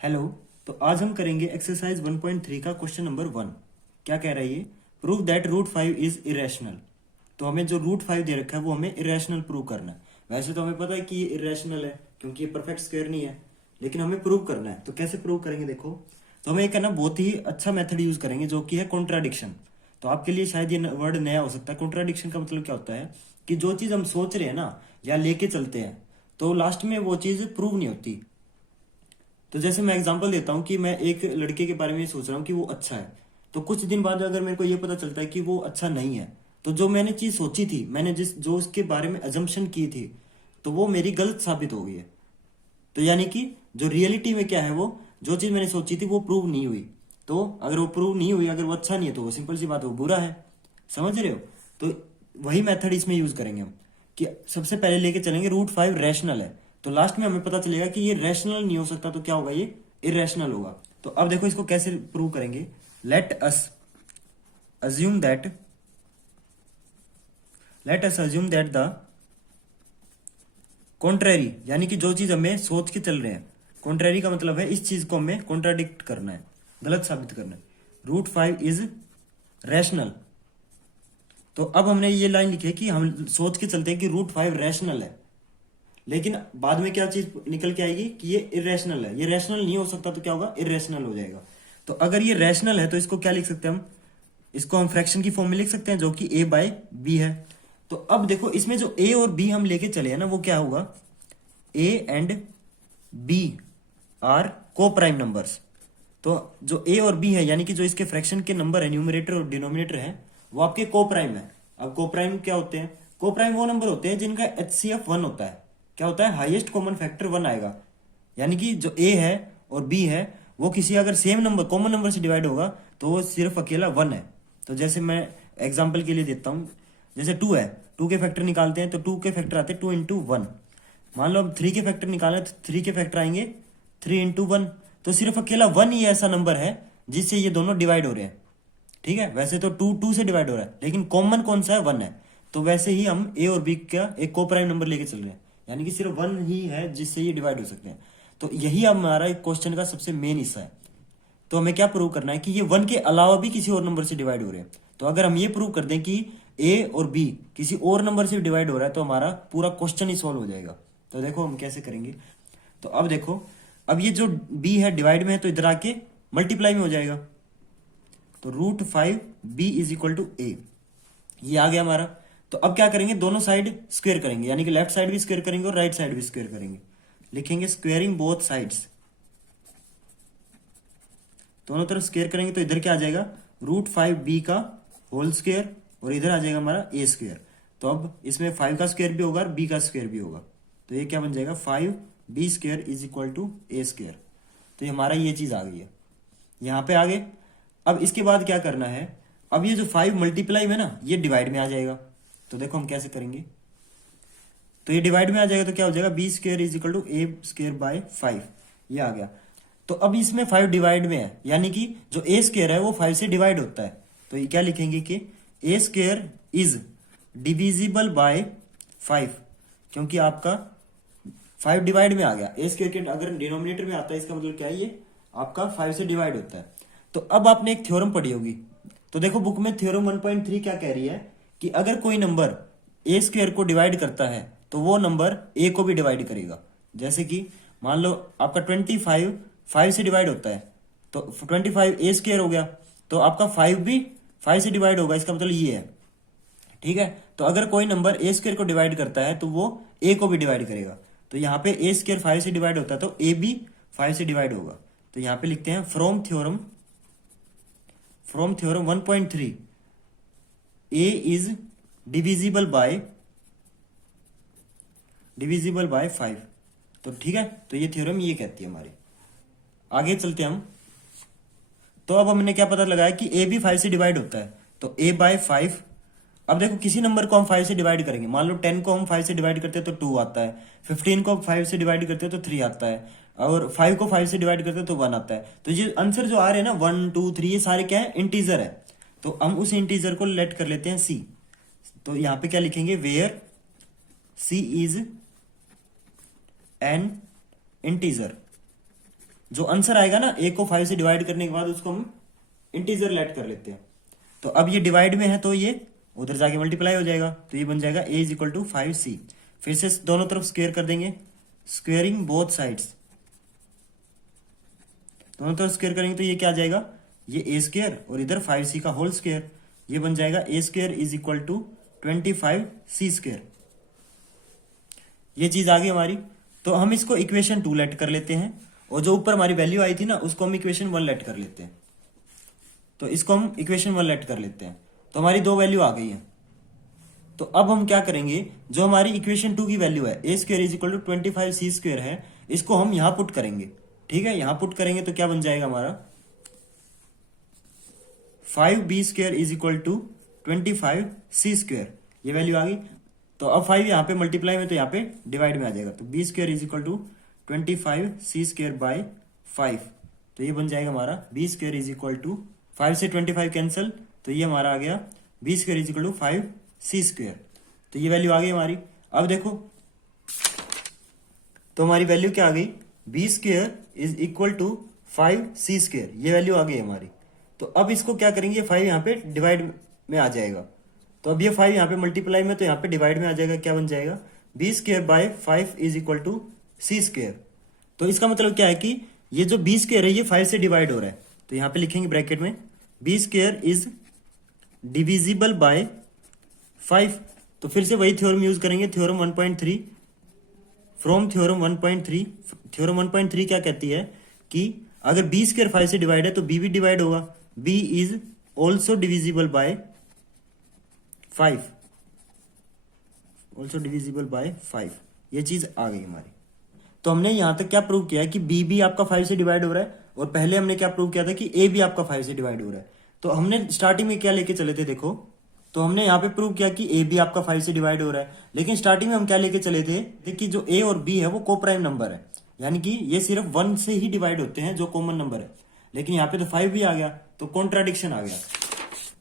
Hello. तो आज हम करेंगे एक्सरसाइज 1.3 का क्वेश्चन नंबर 1। क्या कह रहा है ये? Prove that root 5 is irrational. तो हमें जो रूट 5 दे रखा है वो हमें इरेशनल प्रूव करना है। वैसे तो हमें पता है कि ये इरेशनल है क्योंकि ये परफेक्ट स्क्वायर नहीं है, लेकिन हमें प्रूव करना है। तो कैसे प्रूव करेंगे देखो। तो हमें एक है ना बहुत ही अच्छा मेथड यूज करेंगे जो कि है कॉन्ट्राडिक्शन। तो आपके लिए शायद ये वर्ड नया हो सकता है। कॉन्ट्राडिक्शन का मतलब क्या होता है कि जो चीज हम सोच रहे हैं ना या लेके चलते हैं तो लास्ट में वो चीज प्रूव नहीं होती। तो जैसे मैं एग्जांपल देता हूँ कि मैं एक लड़के के बारे में सोच रहा हूँ कि वो अच्छा है, तो कुछ दिन बाद अगर मेरे को ये पता चलता है कि वो अच्छा नहीं है, तो जो मैंने चीज सोची थी, मैंने जिस जो उसके बारे में अजम्पशन की थी, तो वो मेरी गलत साबित हो गई है। तो यानी कि जो रियलिटी में क्या है, वो जो चीज मैंने सोची थी वो प्रूव नहीं हुई। तो अगर वो प्रूव नहीं हुई, अगर वो अच्छा नहीं है, तो वो सिंपल सी बात है, वो बुरा है। समझ रहे हो? तो वही मेथड इसमें यूज करेंगे हम कि सबसे पहले लेके चलेंगे रूट 5 रैशनल है, तो लास्ट में हमें पता चलेगा कि ये रैशनल नहीं हो सकता, तो क्या होगा, ये इरेशनल होगा। तो अब देखो इसको कैसे प्रूव करेंगे। Let us assume that let us assume that the contrary, यानी कि जो चीज हमें सोच के चल रहे हैं, कॉन्ट्रेरी का मतलब है इस चीज को हमें कॉन्ट्राडिक्ट करना है, गलत साबित करना है। Root 5 is rational. तो अब हमने ये लाइन लिखी है कि हम सोच के चलते हैं कि रूट 5 रैशनल है, लेकिन बाद में क्या चीज निकल के आएगी कि ये इरेशनल है। ये रैशनल नहीं हो सकता, तो क्या होगा, इरेशनल हो जाएगा। तो अगर ये रैशनल है तो इसको क्या लिख सकते हैं हम? इसको हम फ्रैक्शन की फॉर्म में लिख सकते हैं जो कि a बाय बी है। तो अब देखो इसमें जो a और b हम लेके चले हैं ना, वो क्या होगा, a एंड b आर को प्राइम नंबर्स। तो जो a और b है, यानी कि जो इसके फ्रैक्शन के नंबर है, न्यूमरेटर और डिनोमिनेटर है, वो आपके को प्राइम है। अब को प्राइम क्या होते हैं? को प्राइम वो नंबर होते हैं जिनका HCF 1 होता है। क्या होता है? हाईएस्ट कॉमन फैक्टर 1 आएगा। यानी कि जो a है और b है, वो किसी अगर सेम नंबर, कॉमन नंबर से डिवाइड होगा तो वो सिर्फ अकेला 1 है। तो जैसे मैं एग्जाम्पल के लिए देता हूँ, जैसे 2 है, 2 के फैक्टर निकालते हैं तो 2 के फैक्टर आते हैं 2 इंटू 1। मान लो अब 3 के फैक्टर निकालें तो 3 के फैक्टर आएंगे 3 इंटू 1। तो सिर्फ अकेला 1 ही ऐसा नंबर है जिससे ये दोनों डिवाइड हो रहे हैं। ठीक है, वैसे तो 2 2 से डिवाइड हो रहा है, लेकिन कॉमन कौन सा है? 1 है। तो वैसे ही हम ए और बी का एक को प्राइम नंबर लेके चल रहे हैं, यानी कि सिर्फ 1 ही है जिससे ये डिवाइड हो सकते हैं। तो यही हमारा क्वेश्चन का सबसे मेन हिस्सा है। तो हमें क्या प्रूव करना है कि ये 1 के अलावा भी किसी और नंबर से डिवाइड हो रहे हैं। तो अगर हम ये प्रूव कर दें कि ए और बी किसी और नंबर से डिवाइड हो रहा है, तो हमारा पूरा क्वेश्चन ही सॉल्व हो जाएगा। तो देखो हम कैसे करेंगे। तो अब देखो, अब ये जो बी है डिवाइड में है, तो इधर आके मल्टीप्लाई में हो जाएगा। तो root 5 B is equal to A, ये आ गया हमारा। तो अब क्या करेंगे, दोनों साइड स्क्वेयर करेंगे, यानी कि लेफ्ट साइड भी स्क्वेयर करेंगे और राइट साइड भी स्क्वेयर करेंगे। लिखेंगे स्क्वेयरिंग बोथ साइड्स, दोनों तरफ स्क्वेयर करेंगे। तो इधर क्या आ जाएगा, रूट 5 बी का होल स्क्वेयर, और इधर आ जाएगा हमारा ए स्क्वेयर। तो अब इसमें 5 का स्क्वेयर भी होगा और बी का स्क्वेयर भी होगा। तो ये क्या बन जाएगा, 5 B square is equal to A square. तो ये हमारा ये चीज आ गई है, यहाँ पे आगे। अब इसके बाद क्या करना है, अब ये जो 5 मल्टीप्लाई में ना, ये डिवाइड में आ जाएगा। तो देखो हम कैसे करेंगे। तो ये डिवाइड में आ जाएगा, तो क्या हो जाएगा, B square is equal to A square by 5, ये आ गया। तो अब इसमें 5 डिवाइड में है, यानी कि जो ए स्क्वेयर है वो 5 से डिवाइड होता है। तो ये क्या लिखेंगे कि ए स्क्वेयर इज डिविजिबल बाय 5, क्योंकि आपका 5 डिवाइड में आ गया। ए स्क्वेयर के अगर डिनोमिनेटर में आता है, इसका मतलब क्या है, ये आपका 5 से डिवाइड होता है। तो अब आपने एक थ्योरम पढ़ी होगी। तो देखो बुक में थ्योरम 1.3 क्या कह रही है कि अगर कोई नंबर ए स्क्वेयर को डिवाइड करता है तो वो नंबर ए को भी डिवाइड करेगा। जैसे कि मान लो आपका 25 5 से डिवाइड होता है, तो 25 ए स्क्वेयर हो गया, तो आपका 5 भी 5 से डिवाइड होगा, इसका मतलब ये है। ठीक है, तो अगर कोई नंबर ए स्क्वेयर को डिवाइड करता है तो वो ए को भी डिवाइड करेगा। तो यहाँ पे ए स्क्वेयर 5 से डिवाइड होता है तो ए भी 5 से डिवाइड होगा। तो यहाँ पे लिखते हैं from theorem 1.3 A is divisible by 5। तो ठीक है, तो ये थ्योरम ये कहती है हमारी। आगे चलते हम। तो अब हमने क्या पता लगाया कि ए भी 5 से डिवाइड होता है, तो ए बाय 5। अब देखो किसी नंबर को हम 5 से डिवाइड करेंगे, मान लो 10 को हम 5 से डिवाइड करते हैं तो 2 आता है, 15 को 5 से डिवाइड करते हैं तो 3 आता है, और 5 को 5 से डिवाइड करते हैं तो 1 आता है। तो ये आंसर जो आ रहे हैं ना 1 2 3, ये सारे क्या है, इंटीजर है। तो हम उस इंटीजर को लेट कर लेते हैं सी। तो यहाँ पे क्या लिखेंगे, where C is an integer. जो आंसर आएगा ना ए को 5 से डिवाइड करने के बाद उसको हम इंटीजर लेट कर लेते हैं। तो अब ये डिवाइड में है तो ये उधर जाके मल्टीप्लाई हो जाएगा, तो ये बन जाएगा a is equal to 5c। फिर से दोनों तरफ स्क्वेयर कर देंगे, स्क्वेयरिंग बोथ साइड्स, दोनों तरफ स्क्वेयर करेंगे तो ये क्या आ जाएगा, ये a स्क्वेयर और इधर 5c का होल स्क्वेयर, ये बन जाएगा a square is equal to 25c square. ये चीज आ गई हमारी। तो हम इसको इक्वेशन 2 लेट कर लेते हैं और जो ऊपर हमारी वैल्यू आई थी ना उसको हम इक्वेशन 1 लेट कर लेते हैं। तो इसको हम इक्वेशन 1 लेट कर लेते हैं, तो हमारी दो वैल्यू आ गई है। तो अब हम क्या करेंगे, जो हमारी इक्वेशन 2 की वैल्यू है a square is equal to 25c square है, इसको हम यहां पुट करेंगे। ठीक है, यहां पुट करेंगे तो क्या बन जाएगा हमारा 5b square is equal to 25c square, ये वैल्यू आ गई। तो अब 5 यहाँ पे मल्टीप्लाई में तो यहाँ पे डिवाइड में आ जाएगा, तो b square is equal to 25c square by 5, तो ये बन जाएगा हमारा b square is equal to 5 से 25 कैंसिल, तो ये हमारा आ गया b square is equal to 5c square. तो ये वैल्यू आ गई हमारी। अब देखो तो हमारी वैल्यू क्या आ गई, b square is equal to 5c square, ये वैल्यू आ गई हमारी। तो अब इसको क्या करेंगे, 5 यहाँ पे डिवाइड में आ जाएगा, तो अब ये 5 यहाँ पे मल्टीप्लाई में तो यहाँ पे डिवाइड में आ जाएगा, क्या बन जाएगा b square by 5 is equal to c square. तो इसका मतलब क्या है कि ये जो b स्क्वेयर है ये 5 से डिवाइड हो रहा है, तो यहाँ पे लिखेंगे ब्रैकेट में b square is divisible by 5। तो फिर से वही थ्योरम यूज करेंगे, थ्योरम 1.3 फ्रॉम थ्योरम 1.3। थ्योरम 1.3 क्या कहती है कि अगर b स्क्वेयर 5 से डिवाइड है तो b भी डिवाइड होगा, b is also divisible by 5, also divisible by 5, ये चीज आ गई हमारी। तो हमने यहां तक क्या प्रूव किया है कि b भी आपका 5 से डिवाइड हो रहा है, और पहले हमने क्या प्रूव किया था कि a भी आपका 5 से डिवाइड हो रहा है। तो हमने स्टार्टिंग में क्या लेके चले थे, देखो तो हमने यहाँ पे प्रूव किया कि a भी आपका 5 से डिवाइड हो रहा है, लेकिन स्टार्टिंग में हम क्या लेके चले थे कि जो a और b है वो को प्राइम नंबर है, यानी कि ये सिर्फ 1 से ही डिवाइड होते हैं जो कॉमन नंबर है। लेकिन यहाँ पे तो 5 भी आ गया, तो कॉन्ट्राडिक्शन आ गया।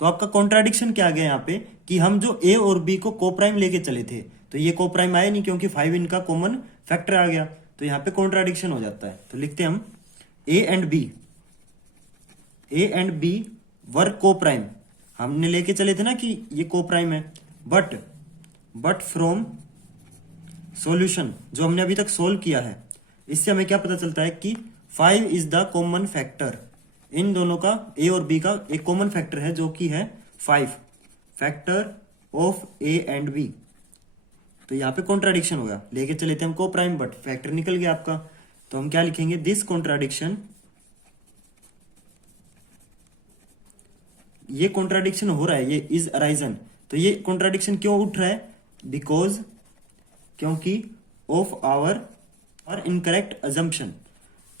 तो आपका कॉन्ट्राडिक्शन क्या आ गया यहाँ पे कि हम जो a और b को को प्राइम लेके चले थे तो ये को प्राइम आया नहीं, क्योंकि 5 इनका कॉमन फैक्टर आ गया, तो यहाँ पे कॉन्ट्राडिक्शन हो जाता है। तो लिखते हैं हम a एंड b वर को प्राइम, हमने लेके चले थे ना कि ये को प्राइम है, बट फ्रॉम सॉल्यूशन जो हमने अभी तक सोल्व किया है, इससे हमें क्या पता चलता है कि 5 इज द कॉमन फैक्टर। इन दोनों का a और b का एक कॉमन फैक्टर है जो कि है 5, factor of a and b। तो यहाँ पे कॉन्ट्राडिक्शन होगा, लेके चले थे हम को प्राइम बट फैक्टर निकल गया आपका, तो हम क्या लिखेंगे, दिस कॉन्ट्राडिक्शन, ये कॉन्ट्राडिक्शन हो रहा है, ये इज अराइजन। तो ये कॉन्ट्राडिक्शन क्यों उठ रहा है, बिकॉज क्योंकि ऑफ आवर इनकरेक्ट अजम्पशन,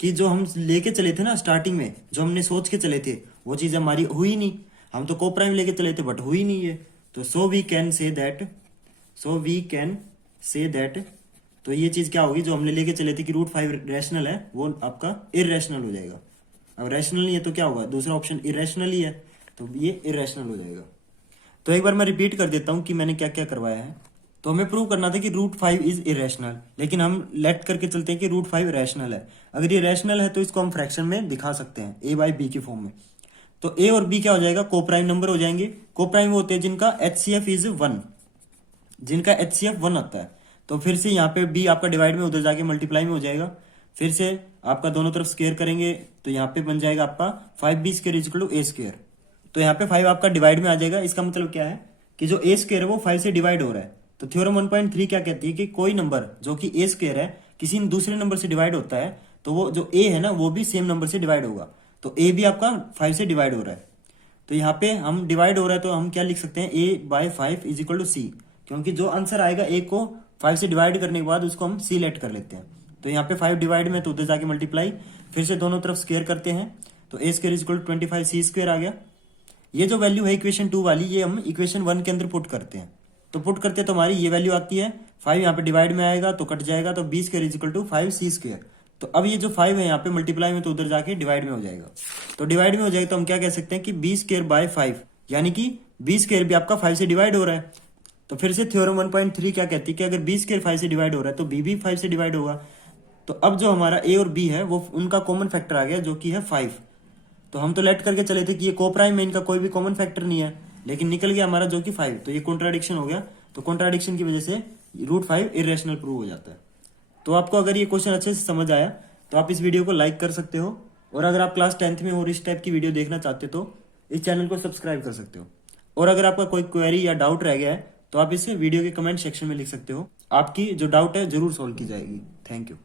कि जो हम लेके चले थे ना स्टार्टिंग में, जो हमने सोच के चले थे वो चीज हमारी हुई नहीं, हम तो को प्राइम लेके चले थे बट हुई नहीं है। तो so we can say that, तो ये चीज क्या होगी, जो हमने लेके चले थे कि रूट 5 रैशनल है वो आपका इरेशनल हो जाएगा। अब रैशनल नहीं है तो क्या होगा, दूसरा ऑप्शन इरेशनल ही है, तो ये इरेशनल हो जाएगा। तो एक बार मैं रिपीट कर देता हूं कि मैंने क्या क्या करवाया है। तो हमें प्रूव करना था कि रूट 5 इज इरेशनल, लेकिन हम लेट करके चलते हैं कि रूट 5 रैशनल है। अगर ये रैशनल है तो इसको हम फ्रैक्शन में दिखा सकते हैं a बाई बी के फॉर्म में। तो a और b क्या हो जाएगा, को प्राइम नंबर हो जाएंगे। को प्राइम होते हैं जिनका HCF इज 1, जिनका HCF 1 आता है। तो फिर से यहाँ पे b आपका डिवाइड में उधर जाके मल्टीप्लाई में हो जाएगा, फिर से आपका दोनों तरफ स्क्वेयर करेंगे तो यहाँ पे बन जाएगा आपका 5b square is equal to a square. तो यहाँ पे 5 आपका डिवाइड में आ जाएगा, इसका मतलब क्या है कि जो a स्क्वेयर है वो 5 से डिवाइड हो रहा है। तो थ्योरम 1.3 क्या कहती है कि कोई नंबर जो कि a स्क्वेयर है किसी दूसरे नंबर से डिवाइड होता है तो वो जो a है ना वो भी सेम नंबर से डिवाइड होगा। तो a भी आपका 5 से डिवाइड हो रहा है, तो यहाँ पे हम डिवाइड हो रहा है तो हम क्या लिख सकते हैं, a by 5 is equal to c, क्योंकि जो आंसर आएगा a को 5 से डिवाइड करने के बाद उसको हम c लेट कर लेते हैं। तो यहाँ पे 5 डिवाइड में तो उधर जाके मल्टीप्लाई, फिर से दोनों तरफ स्क्वेयर करते हैं तो a square is equal to 25c square आ गया। ये जो वैल्यू है इक्वेशन 2 वाली, ये हम इक्वेशन 1 के अंदर पुट करते हैं। तो पुट करते हैं तो हमारी ये वैल्यू आती है, 5 यहाँ पे डिवाइड में आएगा तो कट जाएगा, तो b square is equal to 5c square. तो अब ये जो 5 है यहाँ पे मल्टीप्लाई में तो उधर जाके डिवाइड में हो जाएगा। तो डिवाइड में हो जाएगा तो हम क्या कह सकते हैं कि b स्क्वेयर बाय 5, यानी कि b स्क्वेयर भी आपका 5 से डिवाइड हो रहा है। तो फिर से थ्योरम 1.3 क्या कहती है कि अगर b स्क्वेयर 5 से डिवाइड हो रहा है तो b भी 5 से डिवाइड होगा। तो अब जो हमारा ए और बी है वो उनका कॉमन फैक्टर आ गया जो कि है 5। तो हम तो लेट करके चले थे कि ये कोप्राइम में इनका कोई भी कॉमन फैक्टर नहीं है, लेकिन निकल गया हमारा जो कि 5। तो ये कॉन्ट्राडिक्शन हो गया। तो कॉन्ट्राडिक्शन की वजह से √5 इरेशनल प्रूव हो जाता है। तो आपको अगर ये क्वेश्चन अच्छे से समझ आया तो आप इस वीडियो को लाइक कर सकते हो, और अगर आप क्लास 10th में और इस टाइप की वीडियो देखना चाहते हो तो इस चैनल को सब्सक्राइब कर सकते हो। और अगर आपका कोई क्वेरी या डाउट रह गया है तो आप इसे वीडियो के कमेंट सेक्शन में लिख सकते हो। आपकी जो डाउट है जरूर सॉल्व की जाएगी। Thank you.